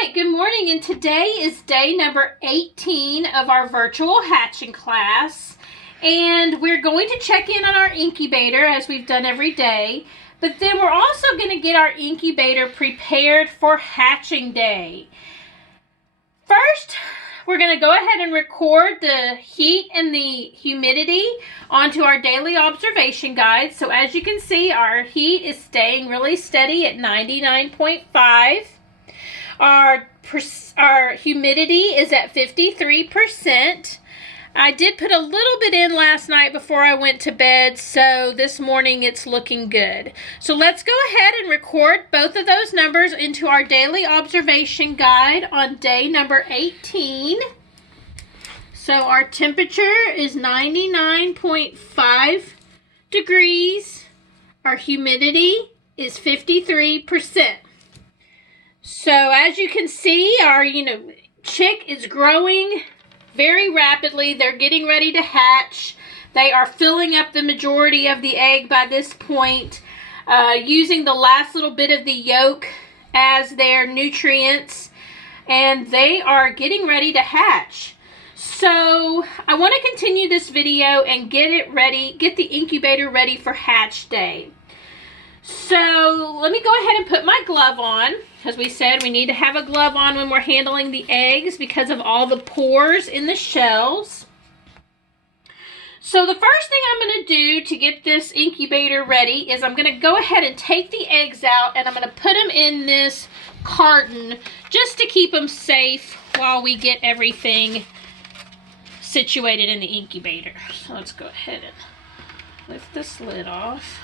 right, good morning, and today is day number 18 of our virtual hatching class, and we're going to check in on our incubator as we've done every day, but then we're also going to get our incubator prepared for hatching day. First, we're going to go ahead and record the heat and the humidity onto our daily observation guide. So as you can see, our heat is staying really steady at 99.5. Our humidity is at 53%. I did put a little bit in last night before I went to bed, so this morning it's looking good. So let's go ahead and record both of those numbers into our daily observation guide on day number 18. So our temperature is 99.5 degrees. Our humidity is 53%. So as you can see, our chick is growing very rapidly. They're getting ready to hatch. They are filling up the majority of the egg by this point, using the last little bit of the yolk as their nutrients, and they are getting ready to hatch. So I want to continue this video and get the incubator ready for hatch day. So let me go ahead and put my glove on. As we said, we need to have a glove on when we're handling the eggs because of all the pores in the shells. So the first thing I'm going to do to get this incubator ready is I'm going to go ahead and take the eggs out, and I'm going to put them in this carton just to keep them safe while we get everything situated in the incubator. So let's go ahead and lift this lid off.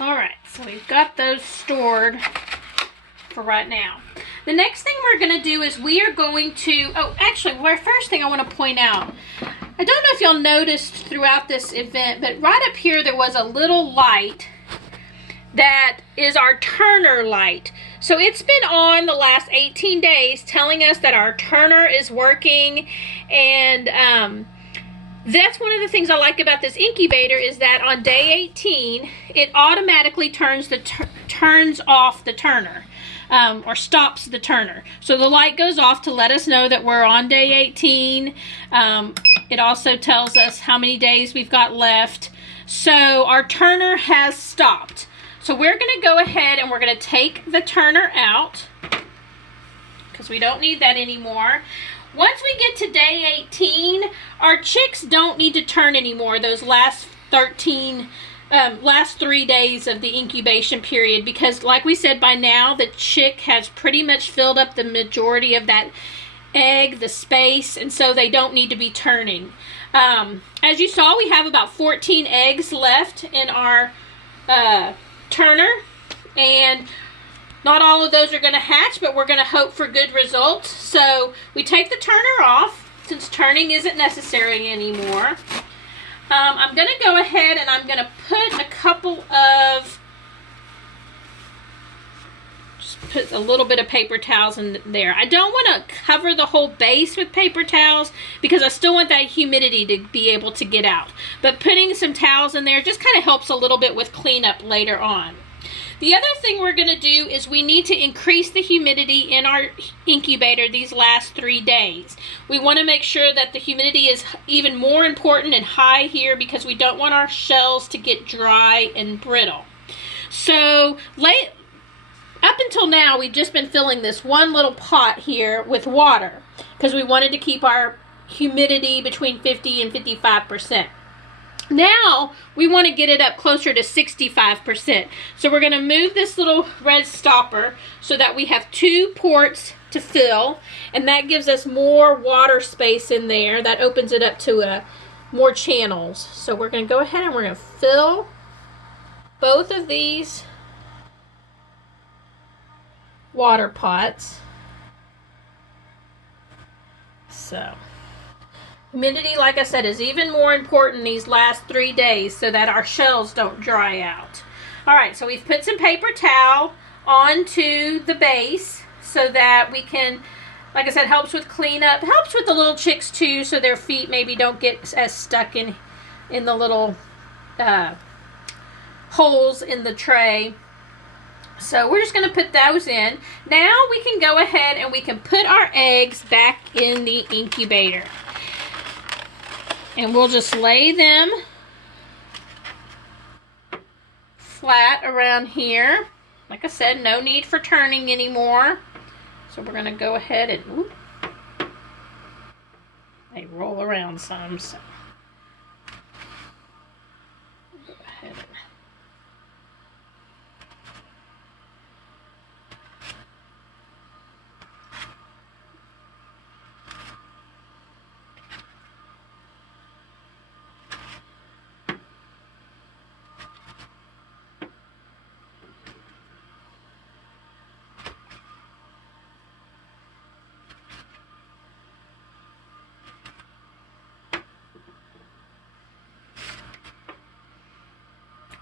Alright, so we've got those stored for right now. The next thing we're going to do is we are going to, first thing I want to point out, I don't know if y'all noticed throughout this event, but right up here there was a little light that is our Turner light. So it's been on the last 18 days telling us that our Turner is working, and that's one of the things I like about this incubator is that on day 18, it automatically turns off the Turner, or stops the Turner. So the light goes off to let us know that we're on day 18. It also tells us how many days we've got left. So our Turner has stopped. So we're going to go ahead and we're going to take the Turner out because we don't need that anymore. Once we get to day 18, our chicks don't need to turn anymore those last 3 days of the incubation period, because like we said, by now the chick has pretty much filled up the majority of that egg, the space, and so they don't need to be turning. As you saw, we have about 14 eggs left in our Turner, and not all of those are going to hatch, but we're going to hope for good results. So we take the Turner off since turning isn't necessary anymore. I'm going to go ahead and I'm going to put put a little bit of paper towels in there. I don't want to cover the whole base with paper towels because I still want that humidity to be able to get out. But putting some towels in there just kind of helps a little bit with cleanup later on. The other thing we're going to do is we need to increase the humidity in our incubator these last 3 days. We want to make sure that the humidity is even more important and high here because we don't want our shells to get dry and brittle. So up until now, we've just been filling this one little pot here with water because we wanted to keep our humidity between 50 and 55%. Now, we want to get it up closer to 65%. So we're going to move this little red stopper so that we have 2 ports to fill, and that gives us more water space in there. That opens it up to more channels. So we're going to go ahead and we're going to fill both of these water pots. So humidity, like I said, is even more important these last 3 days so that our shells don't dry out. All right, so we've put some paper towel onto the base so that we can, like I said, helps with cleanup, helps with the little chicks too, so their feet maybe don't get as stuck in the little holes in the tray. So we're just going to put those in. Now we can go ahead and we can put our eggs back in the incubator. And we'll just lay them flat around here. Like I said, no need for turning anymore. So we're going to go ahead and, whoop, they roll around some. So go ahead and,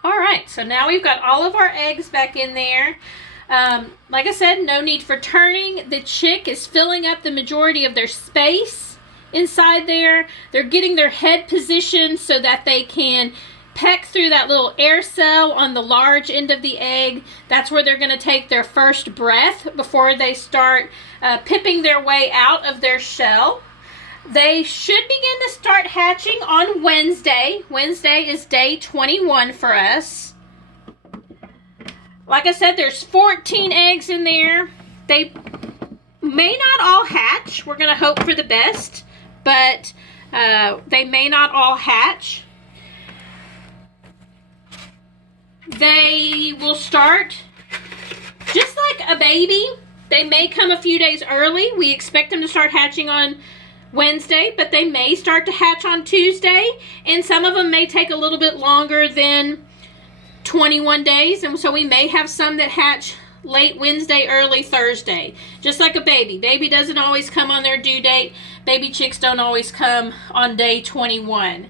Alright, so now we've got all of our eggs back in there. Like I said, no need for turning. The chick is filling up the majority of their space inside there. They're getting their head positioned so that they can peck through that little air cell on the large end of the egg. That's where they're going to take their first breath before they start pipping their way out of their shell. They should begin to start hatching on Wednesday. Wednesday is day 21 for us. Like I said, there's 14 eggs in there. They may not all hatch. We're going to hope for the best, but they may not all hatch. They will start just like a baby. They may come a few days early. We expect them to start hatching on Wednesday, but they may start to hatch on Tuesday, and some of them may take a little bit longer than 21 days, and so we may have some that hatch late Wednesday, early Thursday, just like a baby. Baby doesn't always come on their due date. Baby chicks don't always come on day 21.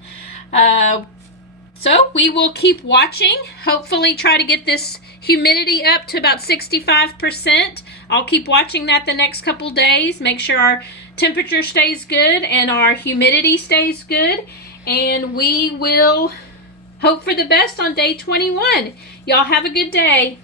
So we will keep watching, hopefully try to get this humidity up to about 65%. I'll keep watching that the next couple days, make sure our temperature stays good and our humidity stays good, and we will hope for the best on day 21. Y'all have a good day.